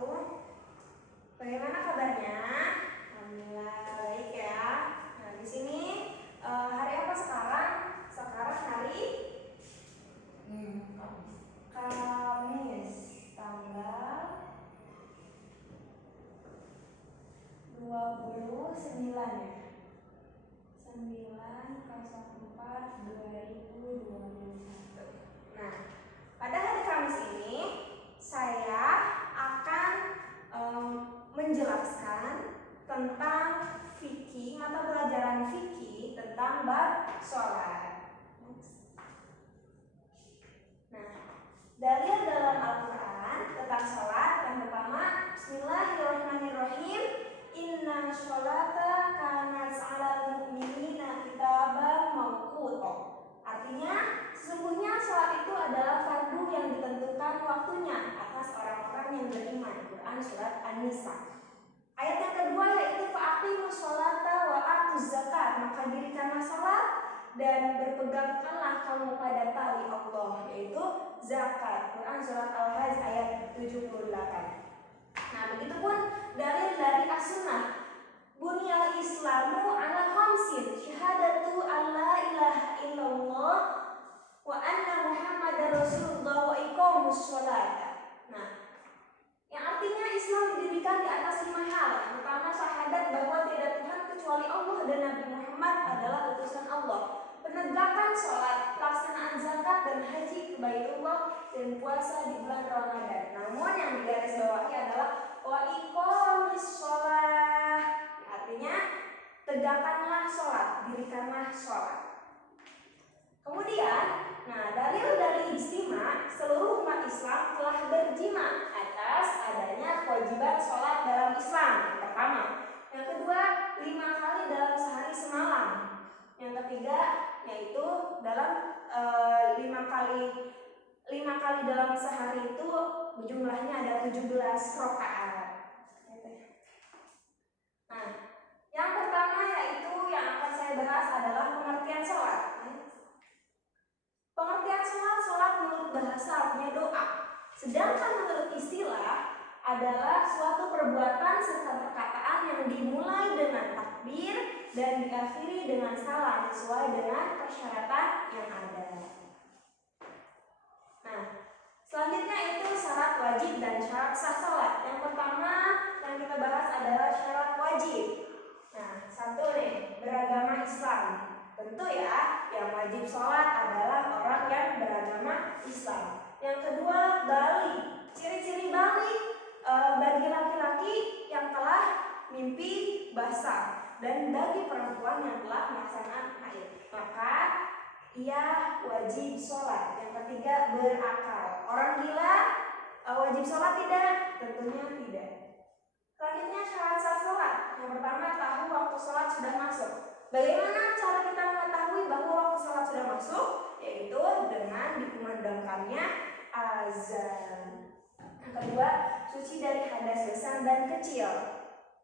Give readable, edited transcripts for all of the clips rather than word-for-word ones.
wabarakatuh. Bagaimana kabarnya? Alhamdulillah baik ya. Nah, di sini hari apa sekarang? Sekarang hari Kamis, tanggal 29 ya. 9/04/2021. Nah, pada hari Kamis ini saya akan menjelaskan tentang fikih, mata pelajaran fikih tentang bab sholat. Nah, dalil dalam Al-Quran tentang sholat yang pertama, Bismillahirrahmanirrahim. Inna sholata kanat 'alal mu'minina kitaban mawquta. Artinya, sesungguhnya sholat itu adalah fardu yang ditentukan waktunya atas orang-orang yang beriman. Quran surat An-Nisa. Ayat yang kedua yaitu fa'aqimus sholata wa atuz zakat. Maka dirikanlah sholat dan berpegangkanlah kamu pada tali Allah, yaitu zakat. Quran surat Al-Hajj ayat 78. Nah, begitupun dalil dari as-sunnah. Bunyal Islamu ala khamsin, syahadatu an la ilaha illallah wa anna Muhammadar Rasulullah wa iqamus sholat. Nah, yang artinya Islam didirikan di atas 5 hal. Yang pertama, syahadat bahwa tidak Tuhan kecuali Allah dan Nabi Muhammad adalah utusan Allah. Penegakan sholat, pelaksanaan zakat dan haji ke Baitullah, dan puasa di bulan Ramadan. Namun yang digarisbawahi adalah wa iqamis sholat. Artinya tegakkanlah sholat, dirikanlah sholat. Kemudian, dalil dari ijtima, seluruh umat Islam telah berjima atas adanya kewajiban sholat dalam Islam. Yang pertama. Yang kedua, 5 kali dalam sehari semalam. Yang ketiga, yaitu dalam 5 kali dalam sehari itu jumlahnya ada 17 rakaat. Nah, yang pertama yaitu yang akan saya bahas adalah pengertian sholat. Pengertian sholat menurut bahasa artinya doa. Sedangkan menurut istilah adalah suatu perbuatan serta perkataan yang dimulai dengan takbir dan diakhiri dengan salam sesuai dengan persyaratan yang ada. Nah, selanjutnya itu syarat wajib dan syarat sah sholat. Yang pertama yang kita bahas adalah syarat wajib. Nah, satu nih, beragama Islam. Tentu ya, yang wajib sholat adalah orang yang beragama Islam. Yang kedua, balik. Ciri-ciri balik bagi laki-laki yang telah mimpi basah dan bagi perempuan yang telah melaksanakan haid, maka ia wajib sholat. Yang ketiga, berakal. Orang gila wajib sholat tidak? Tentunya tidak. Selanjutnya syarat sah sholat. Yang pertama, tahu waktu sholat sudah masuk. Bagaimana cara kita mengetahui bahwa waktu sholat sudah masuk? Yaitu dengan dikumandangkannya azan. Yang kedua, suci dari hadas besar dan kecil.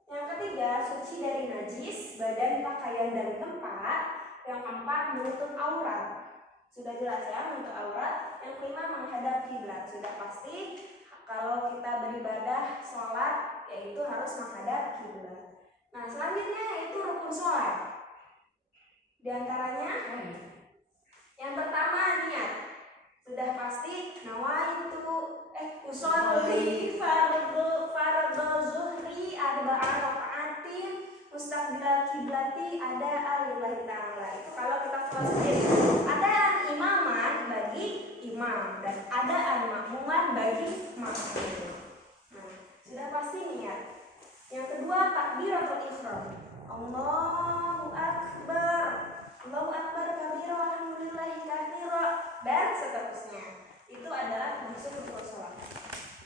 Yang ketiga, suci dari najis, badan, pakaian, dan tempat. Yang keempat, menutup aurat. Sudah jelas ya, menutup aurat. Yang kelima, menghadap kiblat. Sudah pasti kalau kita beribadah sholat yaitu harus menghadap kiblat. Nah, selanjutnya yaitu rukun sholat. Di antaranya yang pertama, niat. Sudah pasti nawaitu usolli fardhu zuhri arba'a raka'atin mustaqbilal kiblati ada alillahi ta'ala. Itu kalau kita sholat sendiri. Ada imaman bagi imam dan ada al-makmuman bagi makmum. Nah, sudah pasti niat. Yang kedua, takbiratul ihram. Allahu akbar. Allahu akbar kabira walhamdulillahi katsira dan seterusnya. Itu adalah termasuk rukun sholat.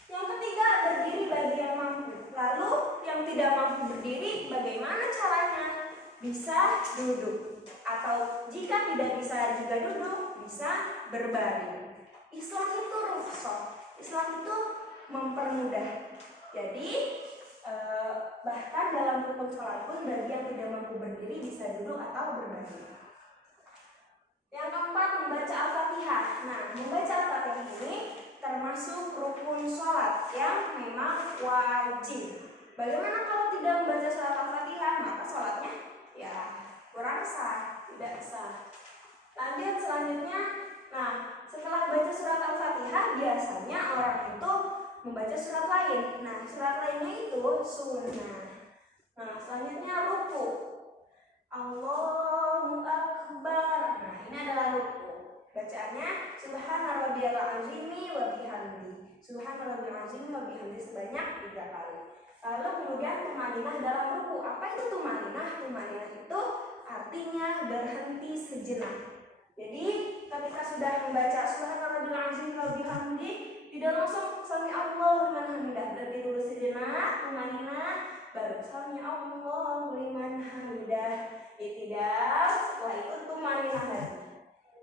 Yang ketiga, berdiri bagi yang mampu. Lalu yang tidak mampu berdiri, bagaimana caranya? Bisa duduk, atau jika tidak bisa juga duduk, bisa berbaring. Islam itu rukhsah. Islam itu mempermudah. Jadi bahkan dalam rukun sholat pun bagi yang tidak mampu berdiri bisa duduk atau berbaring. Yang keempat, membaca Al-Fatihah. Nah, membaca Al-Fatihah ini termasuk rukun sholat yang memang wajib. Bagaimana kalau tidak membaca surat Al-Fatihah? Maka sholatnya ya kurang sah, tidak sah. Lanjut selanjutnya, nah setelah baca surat Al-Fatihah biasanya orang itu membaca surat lain. Nah surat lainnya itu sunnah. Nah selanjutnya ruku. Allahu Akbar. Nah ini adalah ruku. Bacaannya Subhana rabbiyal azimi wa bihamdi. Subhana rabbiyal azimi wa bihamdi sebanyak 3 kali. Lalu kemudian tumaninah dalam ruku. Apa itu tumaninah? Tumaninah itu artinya berhenti sejenak. Jadi ketika sudah membaca Subhana rabbiyal azimi wa bihamdi, tidak langsung sami Allahu liman hamidah. Berarti dulu sejenak, tumaninah, baru sami Allahu liman hamidah. Tidak, setelah itu tumaninah lagi.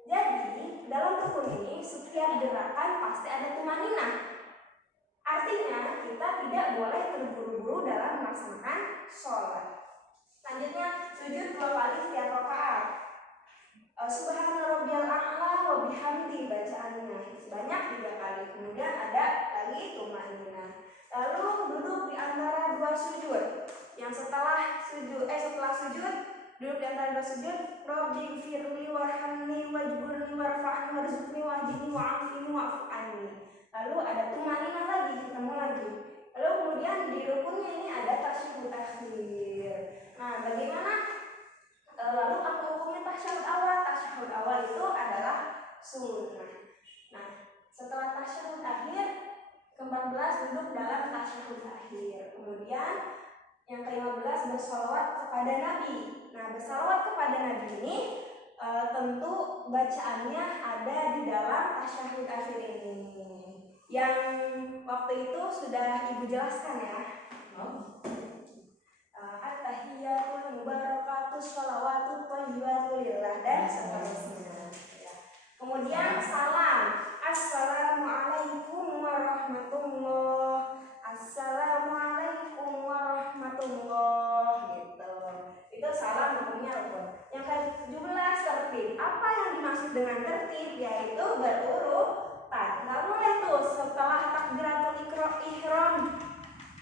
Jadi dalam rukun ini setiap gerakan pasti ada tumaninah. Artinya kita tidak boleh terburu-buru dalam melaksanakan sholat. Selanjutnya sujud 2 kali setiap rakaat. Subhana rabbiyal a'la wa bihamdi bacaannya sebanyak 3 kali. Kemudian ada lagi tumaninah. Lalu duduk di antara 2 sujud. Yang setelah sujud duduk di antara 2 sujud, Rabbi firli warhamni wajburni warfa'ni warzuqni wahdini wa'afini wa'fu'ani. Lalu ada tumaninah lagi, ketemu lagi. Lalu kemudian di rukunnya ini ada tasyahud akhir. Nah, bagaimana lalu apa hukumnya tasyahud awal? Tasyahud awal itu adalah sunnah. Nah, setelah tasyahud akhir, ke-14 duduk dalam tasyahud akhir. Kemudian yang ke-15 bersolawat kepada Nabi. Nah, bersolawat kepada Nabi ini tentu bacaannya ada di dalam tasyahud akhir ini. Yang waktu itu sudah Ibu jelaskan ya. At-tahiyatul mubarakatus sholawatut thayyibatu lillah dan seterusnya. Kemudian salam. Assalamualaikum warahmatullah. Assalamualaikum warahmatullah gitu. Itu salam hukumnya rukun. Yang ke-17 tertib. Apa yang dimaksud dengan tertib? Yaitu berurutan. Nggak boleh tuh setelah takbiratul ihram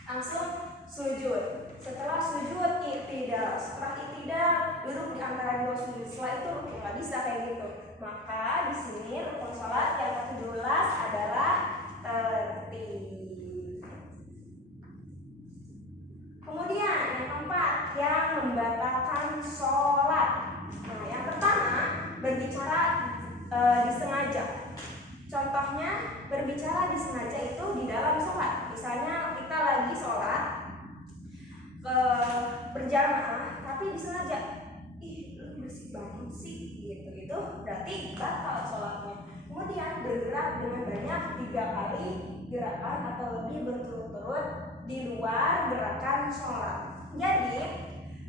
langsung sujud. Setelah sujud i'tidal. Setelah i'tidal duduk di antara 2 sujud. Setelah itu rukun, nggak bisa kayak gitu. Maka di sini rukun salat yang ke-17 adalah tertib. Kemudian yang keempat, yang membatalkan sholat. Nah, yang pertama berbicara disengaja. Contohnya berbicara disengaja itu di dalam sholat. Misalnya kita lagi sholat berjamaah, tapi disengaja, lu bersih banget sih, gitu. Itu berarti batal sholatnya. Kemudian bergerak dengan banyak 3 kali gerakan atau lebih berturut-turut di luar gerakan sholat. Jadi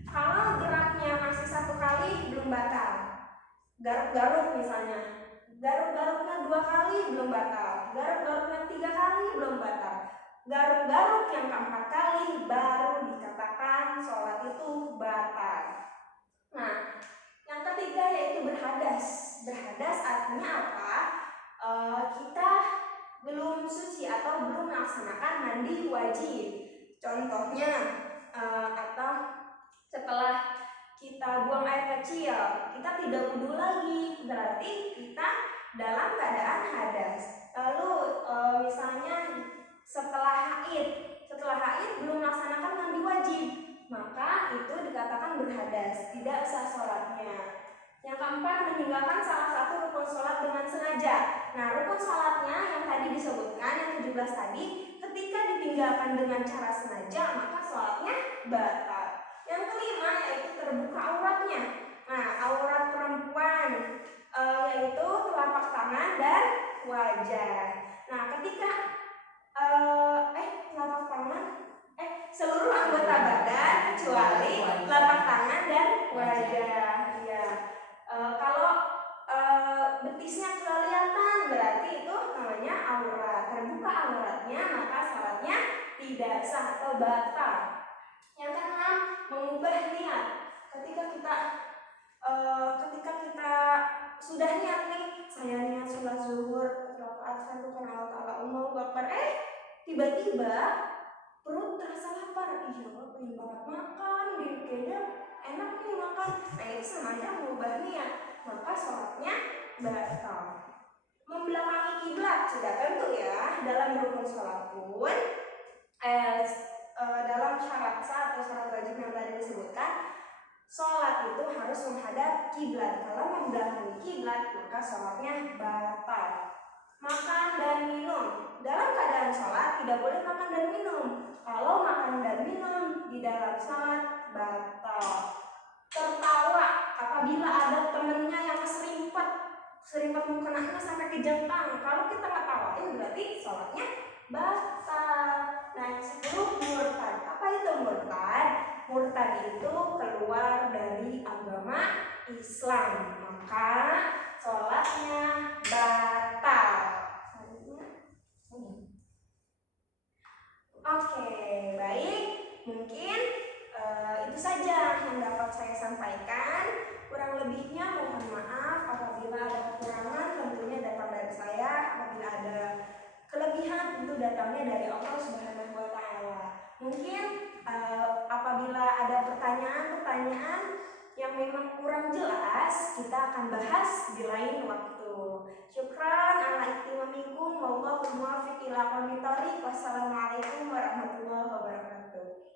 kalau geraknya masih 1 kali belum batal. Garuk-garuk misalnya, garuk-garuknya 2 kali belum batal. Garuk-garuknya 3 kali belum batal. Garuk-garuk yang ke-4 kali baru dikatakan sholat itu batal. Nah, yang ketiga yaitu berhadas. Berhadas artinya apa? Kita belum suci atau belum melaksanakan mandi wajib. Contohnya atau setelah kita buang air kecil, kita tidak wudu lagi, berarti kita dalam keadaan hadas. Lalu misalnya setelah haid belum melaksanakan mandi wajib, maka itu dikatakan berhadas, tidak sah sholatnya. Yang keempat, meninggalkan salah satu rukun sholat dengan sengaja. Nah, rukun sholatnya yang tadi disebutkan, yang 17 tadi, ketika ditinggalkan dengan cara sengaja, maka sholatnya batal. Yang kelima yaitu terbuka auratnya. Nah, aurat perempuan yaitu telapak tangan dan wajah. Nah, ketika telapak tangan seluruh anggota badan kecuali telapak tangan dan wajah. Ya. Kalau betisnya kelihatan berarti itu namanya aurat. Terbuka auratnya maka salatnya tidak sah atau batal. Yang keenam, mengubah niat. Ketika kita sudah niat nih, saya niat sholat zuhur rakaat 1 karena Allah Ta'ala tiba-tiba perut terasa lapar, iya pengen banget makan, kayaknya enak nih makan. Nah itu sama aja mengubah niat, maka sholatnya batal. Membelakangi kiblat sudah tentu ya, dalam rukun sholat pun dalam syarat sah atau syarat wajib yang tadi disebutkan, sholat itu harus menghadap kiblat. Kalau membelakangi kiblat maka sholatnya batal. Makan dan minum, dalam keadaan sholat tidak boleh makan dan minum. Kalau makan dan minum di dalam sholat batal. Tertawa apabila ada temennya yang keserimpet mukenanya sampai kejengkang, kalau kita ngetawain berarti sholatnya batal. Nah yang 10 murtad. Apa itu murtad? Murtad itu keluar dari agama Islam, maka sholatnya batal. Oke, baik. Mungkin itu saja yang dapat saya sampaikan. Kurang lebihnya mohon maaf apabila ada kekurangan, tentunya datang dari saya. Apabila ada kelebihan, tentu datangnya dari Allah Subhanahu wa Ta'ala. Mungkin apabila ada pertanyaan-pertanyaan yang memang kurang jelas, kita akan bahas di lain waktu. Syukran ala ihtimamikum, wallahu muwaffiq ila aqwamit thoriq. Wassalamualaikum warahmatullahi wabarakatuh.